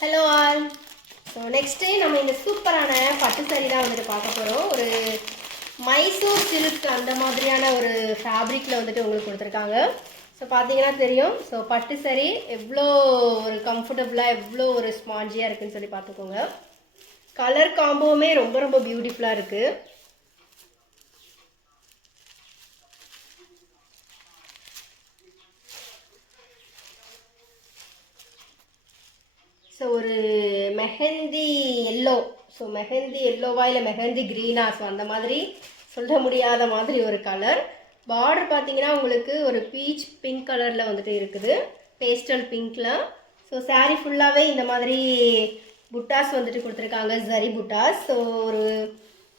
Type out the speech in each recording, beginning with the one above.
Hello all. So next நம்ம இந்த சூப்பரான பட்டு சாரி தான் வந்துட்டு பார்க்க போகிறோம். ஒரு மைசூர் சில்க் அந்த மாதிரியான ஒரு ஃபேப்ரிக்கில் வந்துட்டு உங்களுக்கு கொடுத்துருக்காங்க. ஸோ பார்த்தீங்கன்னா தெரியும். ஸோ பட்டு சாரி எவ்வளோ ஒரு கம்ஃபர்டபுளாக எவ்வளோ ஒரு ஸ்பாஞ்சியாக இருக்குதுன்னு சொல்லி பார்த்துக்கோங்க. கலர் காம்போவுமே ரொம்ப ரொம்ப பியூட்டிஃபுல்லாக இருக்குது. ஸோ ஒரு மெஹந்தி எல்லோ, ஸோ மெஹந்தி எல்லோவா இல்லை மெஹந்தி க்ரீனா, ஸோ அந்த மாதிரி சொல்ல முடியாத மாதிரி ஒரு கலர். பார்டர் பார்த்தீங்கன்னா உங்களுக்கு ஒரு பீச் பிங்க் கலரில் வந்துட்டு இருக்குது, பேஸ்டல் பிங்க்கில். ஸோ சாரீ ஃபுல்லாகவே இந்த மாதிரி புட்டாஸ் வந்துட்டு கொடுத்துருக்காங்க, ஜரி புட்டாஸ். ஸோ ஒரு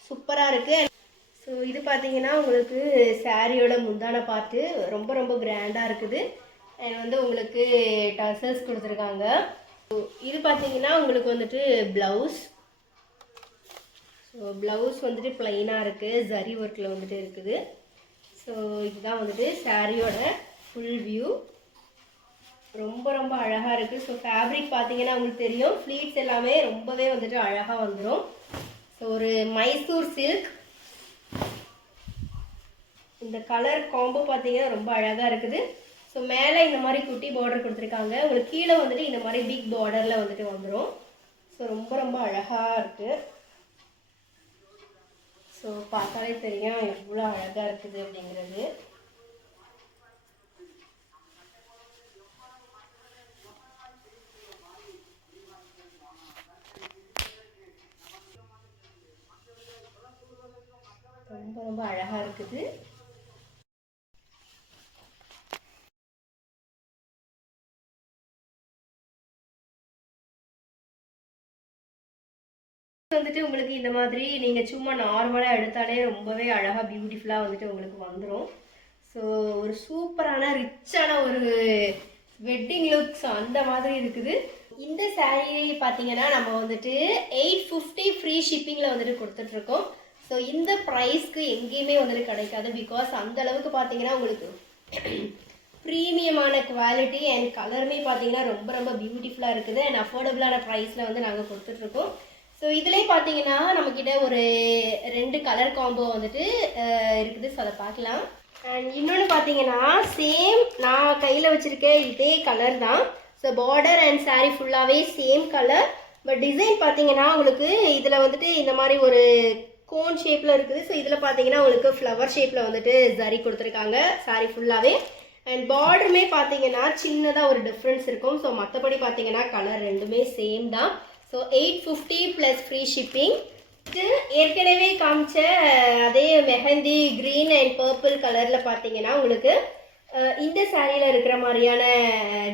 சூப்பராக இருக்குது. ஸோ இது பார்த்தீங்கன்னா உங்களுக்கு சாரியோட முந்தான பார்ட்டு ரொம்ப ரொம்ப கிராண்டாக இருக்குது. அண்ட் வந்து உங்களுக்கு டசல்ஸ் கொடுத்துருக்காங்க. இது பார்த்தீங்கன்னா உங்களுக்கு வந்துட்டு ப்ளவுஸ். ஸோ ப்ளவுஸ் வந்துட்டு பிளைனாக இருக்குது, ஜரி ஒர்க்கில் வந்துட்டு இருக்குது. ஸோ இதுதான் வந்துட்டு சாரியோட ஃபுல் வியூ. ரொம்ப ரொம்ப அழகாக இருக்குது. ஸோ ஃபேப்ரிக் பார்த்தீங்கன்னா உங்களுக்கு தெரியும், ஃப்ளீட்ஸ் எல்லாமே ரொம்பவே வந்துட்டு அழகாக வந்துடும். ஸோ ஒரு மைசூர் சில்க். இந்த கலர் காம்போ பார்த்தீங்கன்னா ரொம்ப அழகாக இருக்குது. ஸோ மேலே இந்த மாதிரி குட்டி பார்டர் கொடுத்துருக்காங்க, உங்களுக்கு கீழே வந்துட்டு இந்த மாதிரி பிக் பார்டரில் வந்துட்டு வந்துடும். ஸோ ரொம்ப ரொம்ப அழகாக இருக்குது. ஸோ பார்த்தாலே தெரியும் எவ்வளோ அழகாக இருக்குது அப்படிங்கிறது. ரொம்ப ரொம்ப அழகாக இருக்குது. வந்துட்டு உங்களுக்கு இந்த மாதிரி நீங்கள் சும்மா நார்மலாக எடுத்தாலே ரொம்பவே அழகாக பியூட்டிஃபுல்லாக வந்துட்டு உங்களுக்கு வந்துடும். ஸோ ஒரு சூப்பரான ரிச்சான ஒரு வெட்டிங் லுக்ஸ் அந்த மாதிரி இருக்குது. இந்த சாரீ பார்த்தீங்கன்னா நம்ம வந்துட்டு 850 ஃப்ரீ ஷிப்பிங்கில் வந்துட்டு கொடுத்துட்ருக்கோம். ஸோ இந்த ப்ரைஸ்க்கு எங்கேயுமே வந்துட்டு கிடைக்காது. பிகாஸ் அந்த அளவுக்கு பார்த்தீங்கன்னா உங்களுக்கு ப்ரீமியமான குவாலிட்டி அண்ட் கலருமே பார்த்தீங்கன்னா ரொம்ப ரொம்ப பியூட்டிஃபுல்லாக இருக்குது. அண்ட் அஃபோர்டபுளான ப்ரைஸில் வந்து நாங்கள் கொடுத்துட்ருக்கோம். ஸோ இதிலே பார்த்தீங்கன்னா நம்மக்கிட்ட ஒரு 2 கலர் காம்போ வந்துட்டு இருக்குது. ஸோ அதை பார்க்கலாம். அண்ட் இன்னொன்று பார்த்தீங்கன்னா சேம் நான் கையில் வச்சுருக்க இதே கலர் தான். ஸோ பார்டர் அண்ட் சாரீ ஃபுல்லாகவே சேம் கலர். பட் டிசைன் பார்த்தீங்கன்னா உங்களுக்கு இதில் வந்துட்டு இந்த மாதிரி ஒரு கோன் ஷேப்பில் இருக்குது. ஸோ இதில் பார்த்தீங்கன்னா உங்களுக்கு ஃப்ளவர் ஷேப்பில் வந்துட்டு ஜரி கொடுத்துருக்காங்க சாரீ ஃபுல்லாகவே. அண்ட் பார்டருமே பார்த்தீங்கன்னா சின்னதாக ஒரு டிஃப்ரென்ஸ் இருக்கும். ஸோ மற்றபடி பார்த்தீங்கன்னா கலர் ரெண்டுமே சேம் தான். So 850 plus free shipping. ஏற்கனவே காமிச்ச அதே மெஹந்தி க்ரீன் அண்ட் பர்பிள் கலரில் பார்த்தீங்கன்னா உங்களுக்கு இந்த சாரியில் இருக்கிற மாதிரியான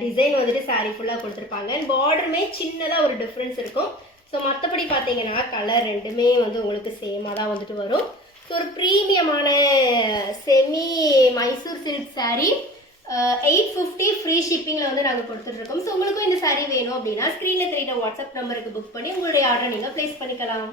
டிசைன் வந்துட்டு சாரீ ஃபுல்லாக கொடுத்துருப்பாங்க. அண்ட் பார்டருமே சின்னதாக ஒரு டிஃப்ரென்ஸ் இருக்கும். ஸோ மற்றபடி பார்த்தீங்கன்னா கலர் ரெண்டுமே வந்து உங்களுக்கு சேமாக தான் வந்துட்டு வரும். ஸோ ஒரு ப்ரீமியமான semi Mysore silk sari 850 free ஷிப்பிங்கில் வந்து நாங்கள் கொடுத்துட்ருக்கோம். ஸோ உங்களுக்கும் இந்த சாரீ வேணும் அப்படின்னா ஸ்க்ரீனில் தெரியுற வாட்ஸ்அப் நம்பருக்கு புக் பண்ணி உங்களுடைய ஆர்டரை நீங்கள் ப்ளேஸ் பண்ணிக்கலாம்.